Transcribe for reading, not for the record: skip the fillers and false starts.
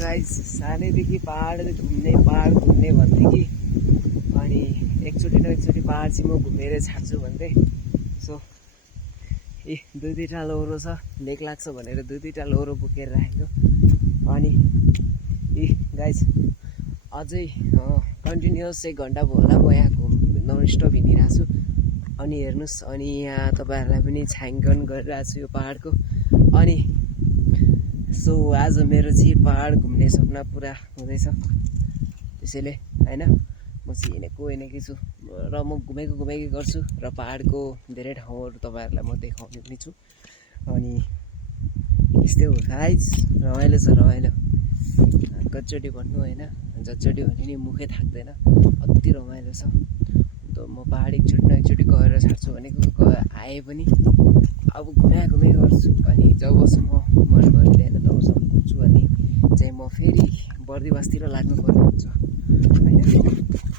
Guys सानैदेखि पहाड घुम्ने भन्थे कि अनि एकचोटि न एकचोटि पहाड चाहिँ म घुमेर छाड्छु भन्थे। सो दुई दुईवटा लौरो छ, लेक लाग्छ भनेर दुई दुईवटा लौरो बोकेर राखेको। अनि गाइस अझै कन्टिन्युस 1 घन्टा भयो होला म यहाँ नन स्टप हिँडिरहेको छु। अनि हेर्नुहोस्, अनि यहाँ तपाईँहरूलाई पनि छायाङ्कन गरिरहेको छु यो पहाडको। अनि सो आज मेरो चाहिँ पहाड घुम्ने सपना पुरा हुँदैछ। त्यसैले होइन म चाहिँ हिँडेकै छु र म घुमेकै गर्छु र पहाडको धेरै ठाउँहरू तपाईँहरूलाई म देखाउने पनि छु। अनि यस्तै हो गाइस, रमाइलो छ रमाइलो। कतिचोटि भन्नु होइन, जतिचोटि भने नि मुखै थाक्दैन, अति रमाइलो छ। अन्त म पहाड एकचोटि न एकचोटि गएर छाड्छु भनेको आए पनि अब घुमाइ गर्छु। अनि जबसम्म मन भरिँदैन तबसम्म घुम्छु। अनि चाहिँ म फेरि बर्दिवासतिर लाग्नुपर्ने हुन्छ।